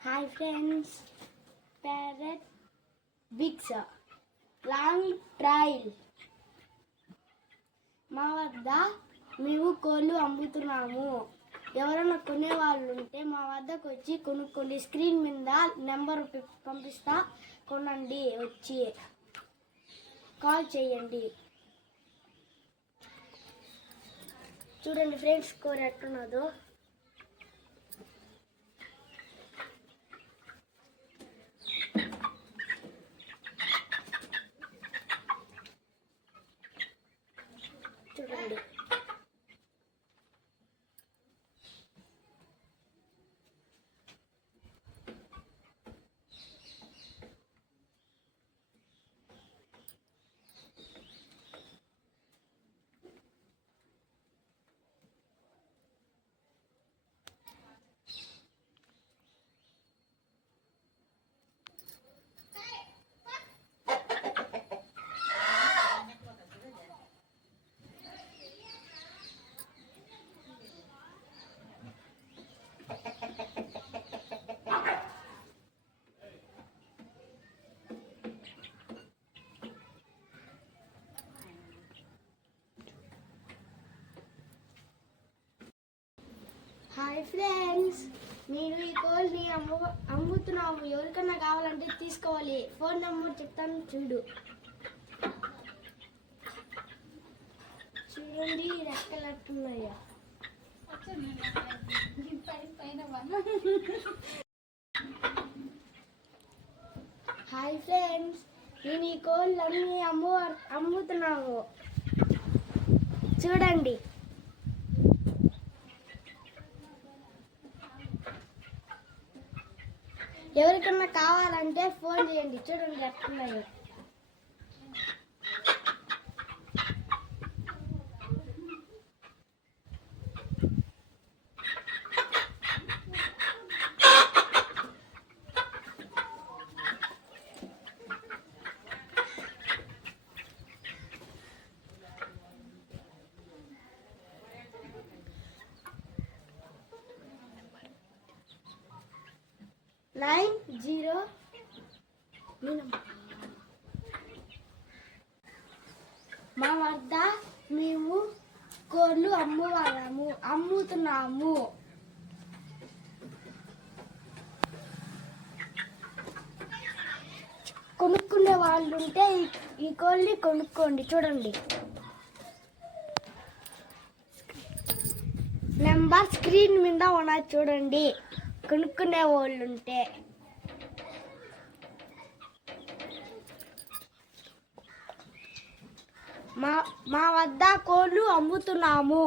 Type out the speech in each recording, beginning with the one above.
Hi friends parrot bigs long trail మా వద్ద మేము కోళ్ళు అమ్ముతున్నాము. ఎవరైనా కొనే వాళ్ళు ఉంటే మా వద్దకు వచ్చి కొనుక్కోండి. స్క్రీన్ మీద నెంబర్ పంపిస్తా. కొనండి వచ్చి. కాల్ చేయండి. చూడండి ఫ్రెండ్స్ కూర ఎట్టున్నదో చూడండి హాయ్ ఫ్రెండ్స్ మీరు ఈ కోల్ని అమ్ము అమ్ముతున్నాము. ఎవరికన్నా కావాలంటే తీసుకోవాలి. ఫోన్ నెంబర్ చెప్తాను చూడు. చూడండి రెక్కలట్టున్నాయా హాయ్ ఫ్రెండ్స్ నేను ఈ కోళ్ళు అన్ని అమ్ము అమ్ముతున్నాము. చూడండి. ఎవరికన్నా కావాలంటే ఫోన్ చేయండి. చూడండి ఎట్టున్నాయో నైన్ జీరో మా వద్ద మేము కోళ్ళు అమ్మువాళ్ళము అమ్ముతున్నాము. కొనుక్కునే వాళ్ళు ఉంటే ఈ- కోళ్ళు కోళ్ళని కొనుక్కోండి చూడండి. నెంబర్ స్క్రీన్ మీద ఉన్నది చూడండి. కొనుక్కునే వాళ్ళు ఉంటే మా మా వద్ద కోళ్ళు అమ్ముతున్నాము.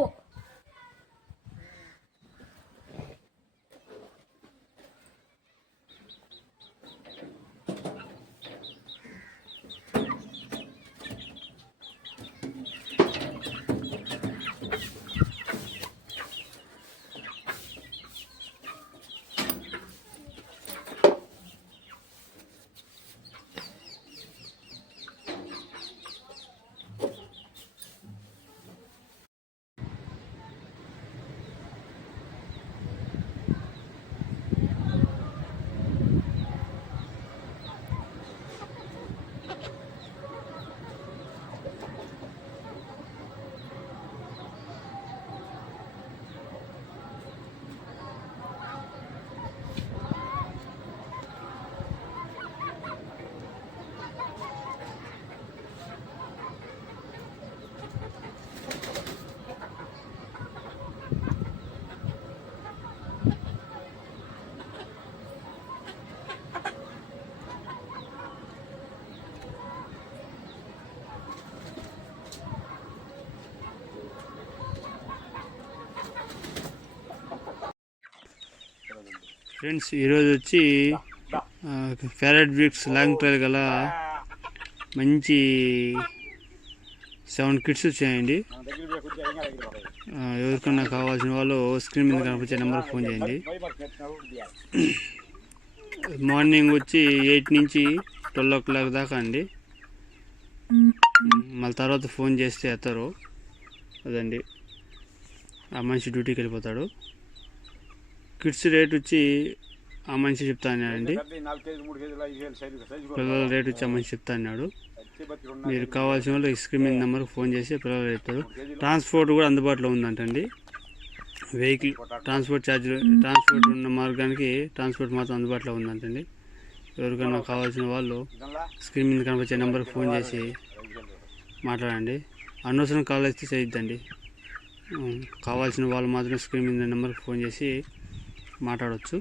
ఫ్రెండ్స్ ఈరోజు వచ్చి ప్యారెట్ బ్రిక్స్ లాంగ్ ట్రైల్ గల మంచి సెవెన్ కిట్స్ వచ్చాయండి. ఎవరికన్నా కావాల్సిన వాళ్ళు స్క్రీన్ మీద కనిపించే నెంబర్కి ఫోన్ చేయండి. మార్నింగ్ వచ్చి ఎయిట్ నుంచి ట్వెల్వ్ ఓ క్లాక్ దాకా అండి. మళ్ళీ తర్వాత ఫోన్ చేస్తే ఎత్తారు. అదండి. ఆ మనిషి డ్యూటీకి వెళ్ళిపోతాడు. కిడ్స్ రేట్ వచ్చి ఆ మనిషి చెప్తా అన్నాడండి. పిల్లల రేట్ వచ్చి ఆ మనిషి చెప్తా అన్నాడు. మీరు కావాల్సిన వాళ్ళు స్క్రీన్ మీద నెంబర్కి ఫోన్ చేసి పిల్లలు చెప్తారు ట్రాన్స్పోర్ట్ కూడా అందుబాటులో ఉందంటండి. వెహికల్ ట్రాన్స్పోర్ట్ ఛార్జీలు ట్రాన్స్పోర్ట్ ఉన్న మార్గానికి ట్రాన్స్పోర్ట్ మాత్రం అందుబాటులో ఉందంటండి. ఎవరికైనా కావాల్సిన వాళ్ళు స్క్రీన్ మీద కనిపించే నెంబర్కి ఫోన్ చేసి మాట్లాడండి. అనవసరం కాల్ అయితే చేయొద్దండి. కావాల్సిన వాళ్ళు మాత్రం స్క్రీన్ మీద నెంబర్కి ఫోన్ చేసి మాట్లాడవచ్చు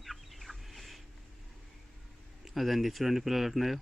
అదండి. చూడండి పిల్లలు ఉన్నాయో